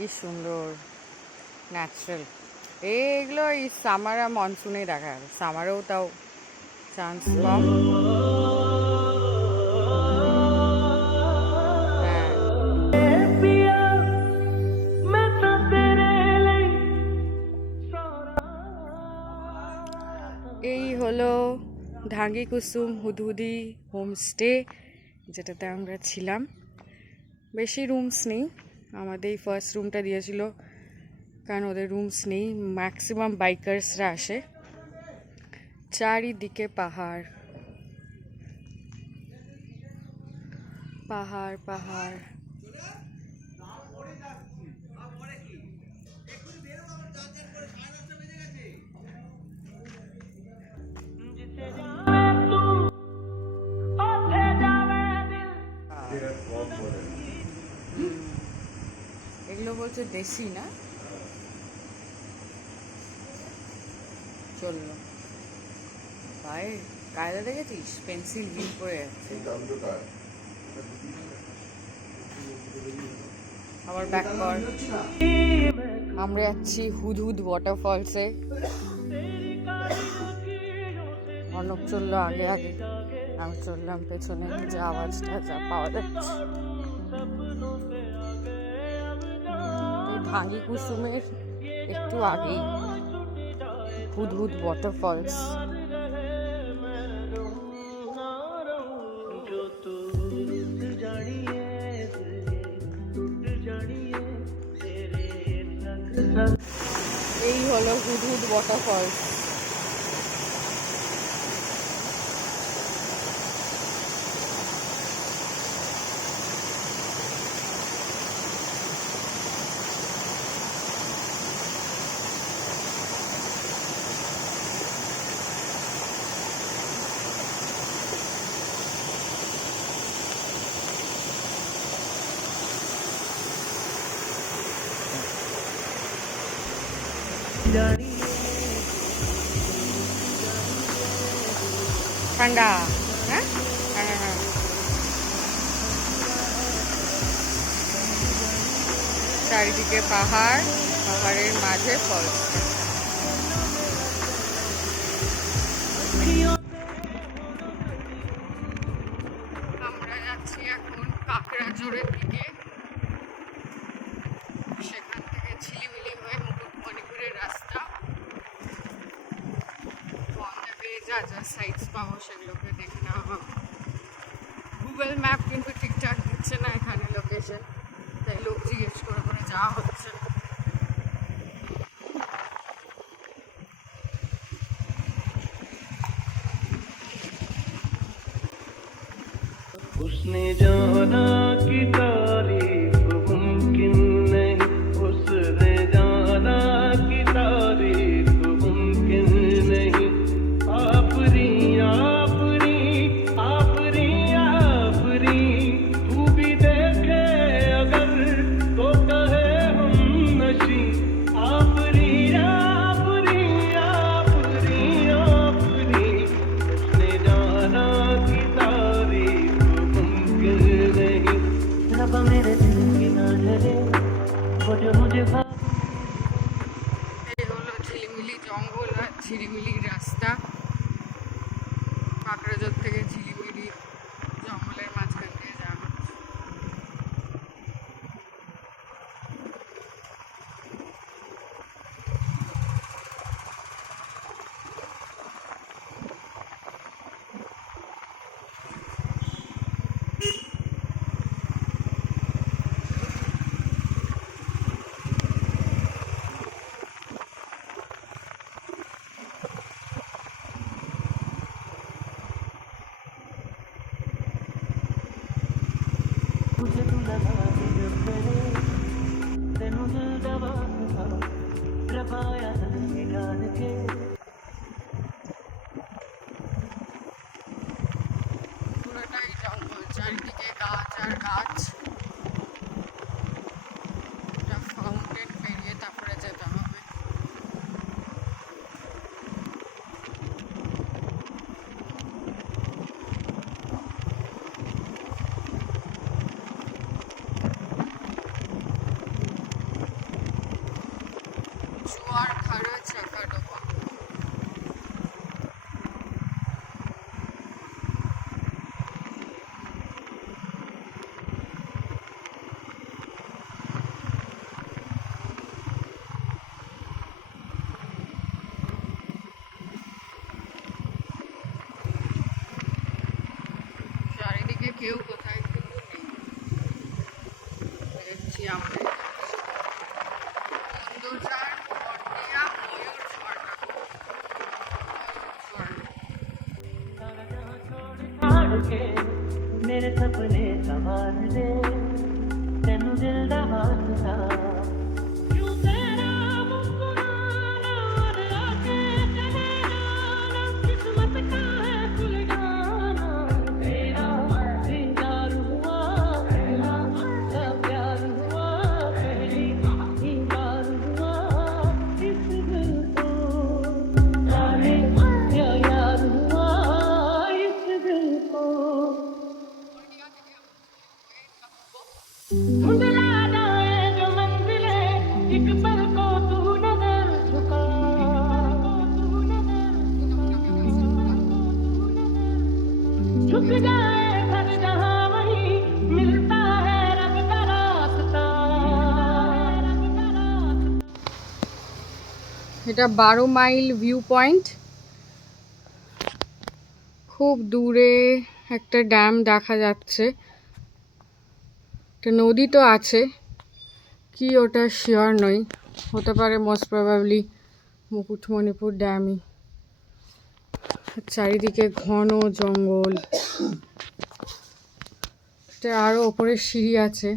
কি সুন্দর ন্যাচারাল। এইগুলো এই সামার আর মনসুনে দেখা যাবে, সামারেও তাও চান্স কম। হ্যাঁ, এই হলো ঢাঙ্গি কুসুম হুদহুদি হোমস্টে, যেটাতে আমরা ছিলাম। বেশি রুমস নেই, আমাদের ফার্স্ট রুমটা দিয়েছিল কারণ ওদের রুমস নেই, ম্যাক্সিমাম বাইকার্সরা আসে। চারিদিকে পাহাড় পাহাড় পাহাড়। এগুলো বলছে দেশি না, চললো ভাই। কায়দা দেখেছিস পেন্সিল হিট করে যাচ্ছে, আবার ব্যাক কর। আমরা যাচ্ছি হুদহুদ ওয়াটারফলসে। অর্ণব চললো আগে আগে, আমি চললাম পেছনে। যা আওয়াজটা যা পাওয়া যাচ্ছে, ঢাঙ্গি কুসুমের একটু আগেই হুদহুদ ওয়াটারফলস। এই হলো হুদহুদ ওয়াটারফলস। ঠান্ডা, হ্যাঁ হ্যাঁ। চারিদিকে পাহাড়, পাহাড়ের মাঝে ফলসটা। আমরা যাচ্ছি এখন কাকড়াঝোড়ের দিকে, সেখান থেকে ঝিলিমিলি হয়ে মুকুটমণিপুরের রাস্তা। যা যা সাইটস পাবো সেগুলোকে দেখে নেওয়া হবে। গুগল ম্যাপ কিন্তু ঠিকঠাক দিচ্ছে না এখানে লোকেশন, তাই লোক জিজ্ঞেস করে করে যাওয়া হচ্ছে। उसने जाना कि तारीफ मुमकिन नहीं, उसने जाना कि तारीफ मुमकिन नहीं। आपरी आपरी आपरी आपरी तू भी देखे अगर तो कहे हम नशी। आपरी आपरी आपरी आपरी उसने जाना कि मेरे दिल की ना ढले वो जो मुझे। এই হলো ঝিলিমিলি জঙ্গল আর ঝিলিমিলি রাস্তা। কাকড়াঝোড় থেকে ঝিলিমিলি জঙ্গলের মাঝখান দিয়ে যাওয়া হচ্ছে। मुझे तू लगा जब करे तेनू दिल दबा था रबाया निकाल के। পুরোটাই জঙ্গল, চারিদিকে গাছ আর গাছ। একটা ফাউন্টেন পেরিয়ে তারপরে যেতে হবে। জোয়ার খাড়া চাকা ডোবা। চারিদিকে কেউ কোথায় কিন্তু নেই, দেখছি আমরা বন্ধুজার পটিয়া ময়ূর ঝর্ণা। छाड़ के मेरे सपने संवार दे तेनू दिल दा वास्ता क्यों तेरा मुस्कुराना और आके चले जाना किस्मत का है खुल जाना तेरा दीदार हुआ तेरा प्यार हुआ पहली बार हुआ इस दिल को जाने क्या यार हुआ इस दिल को मुंडला जाए जो मंजिले एक पल को तू नजर झुका झुक जाए हर जहां वहीं मिलता है रब का रास्ता এটা 12 মাইল ভিউ পয়েন্ট। খুব দূরে একটা ড্যাম দেখা যাচ্ছে, একটা নদী তো আছে, কি ওটা শিওর নই, হতে পারে মোস্ট প্রবাবলি মুকুটমণিপুর ড্যামই। চারিদিকে ঘন জঙ্গল, এটা আরো ওপরে সিঁড়ি আছে,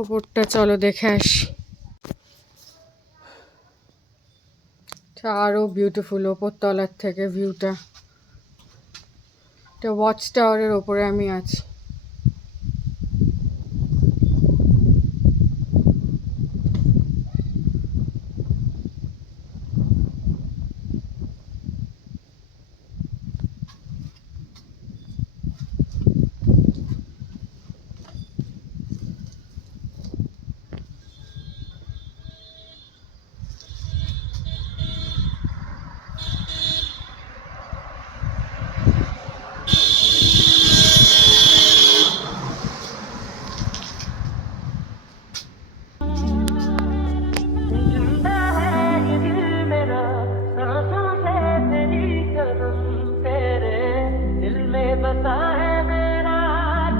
ওপরটা চলো দেখে আসি। এটা আরো বিউটিফুল ওপর তলার থেকে ভিউটা। এটা ওয়াচ টাওয়ারের ওপরে আমি আছি। जिंदा है ये दिल मेरा सांसों से तेरी कसम तेरे दिल में बसा है मेरा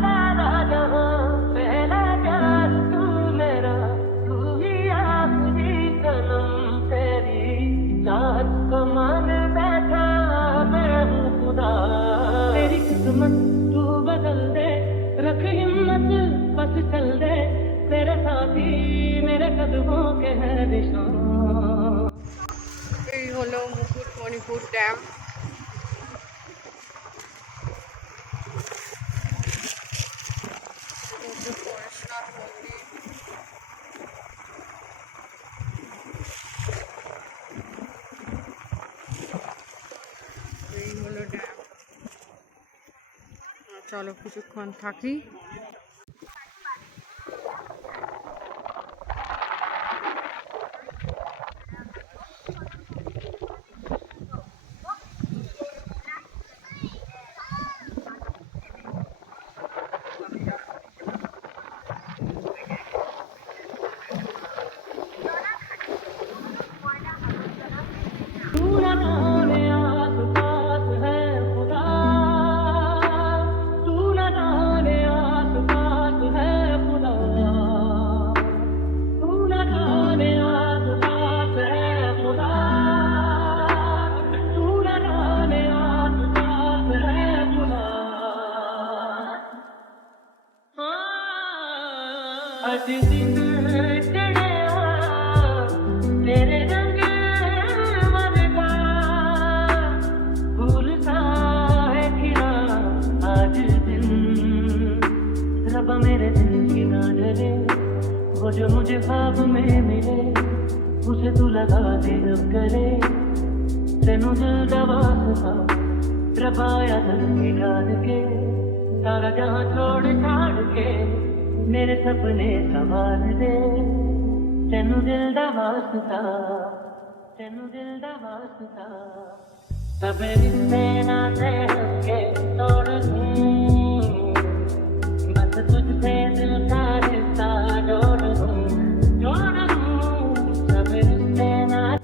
सारा जहां पहला प्यार तू मेरा तू ही आखिरी सनम तेरी चाहत को मान बैठा मैं हूँ खुदा तेरी किस्मत तू बदल दे रख हिम्मत बस चल दे तेरे साथी मेरे कदमों के है निशान এই হলো মুকুটমণিপুর ড্যাম। পরেশনাথ মন্দির, এই হলো ড্যাম। চলো কিছুক্ষণ থাকি। तू न जाने आस पास है खुदा तू न जाने आस पास है खुदा तू न जाने आस पास है खुदा तू न जाने आस पास है खुदा आज दिन चढ़े तेरे रंग मरदा फूल सा है खिला आज दिन रब मेरे दिल की ना डरे वो जो मुझे ख्वाब में मिले उसे तू लगा दे अब करे तेनू दिल दा वास्ता रबाया दिल की डाल के सारा जहां छोड़ छाड़ के मेरे सपने संभाल दे तेनू दिल दा वास्ता तेनू दिल दा वास्ता सब रिश्ते नाते के तोड़ दूं बस तुझसे दिल का रिश्ता जोड़ दूं सब रिश्ते नाते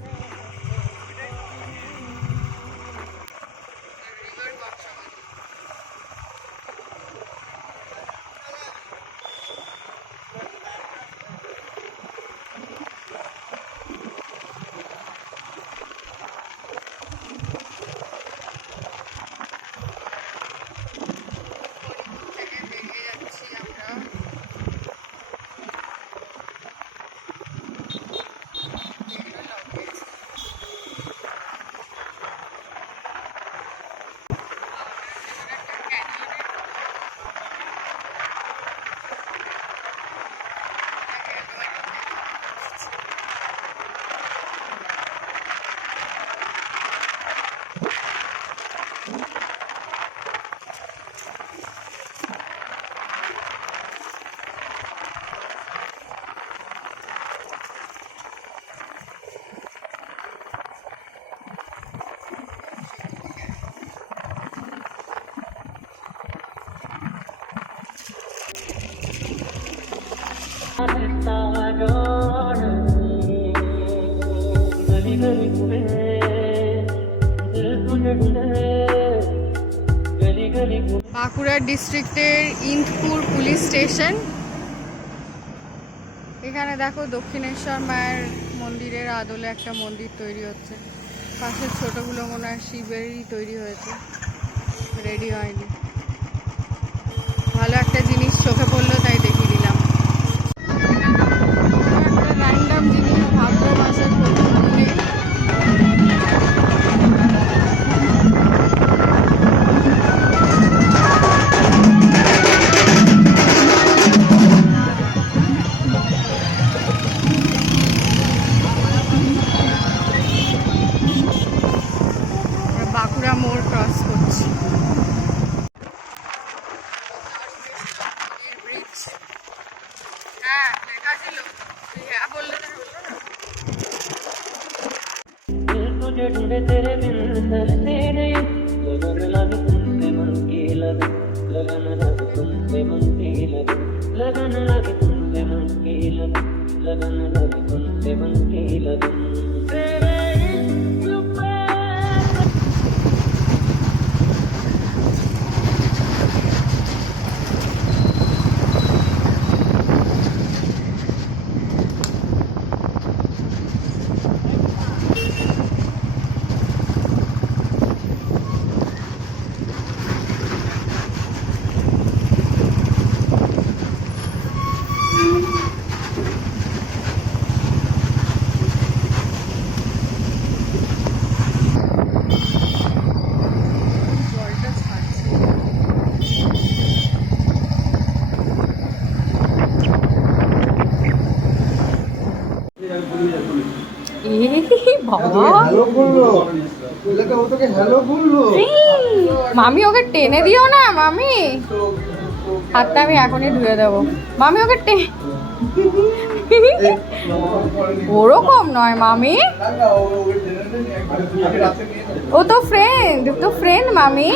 गली गली घूमे दिल तुझे ढूंढे गली गली বাঁকুড়া ডিস্ট্রিক্টের ইন্দপুর পুলিশ স্টেশন। এখানে দেখো দক্ষিণেশ্বর মায়ের মন্দিরের আদলে একটা মন্দির তৈরি হচ্ছে। পাশের ছোটগুলো মনে হয় শিবেরই তৈরি হয়েছে, রেডি হয়নি। ভালো একটা জিনিস চোখে পড়লো তাই দেখিয়ে দিলাম। একটা র্যান্ডম জিনিস, ভাদ্র মাসের প্রথম দিনে বাঁকুড়া মোড় ক্রস করছি। হ্যাঁ লেখা ছিল, হ্যাঁ বললে তো হলো না। दिल तुझे ढूंढे तेरे बिन तरसे नहीं लगन लगे तुमसे मन की लगन लगन लगे तुमसे मन की लगन लगन लगे तुमसे मन की लगन लगन लगे तुमसे मन की लगन तेरे इश्क पे জলটা ছাড়ছে। মামি ওকে টেনে দিও না মামি, হাতটা আমি এখনই ধুয়ে দেবো। মামি ওকে ওরকম নয় মামি, ও তো ফ্রেন্ড মামি।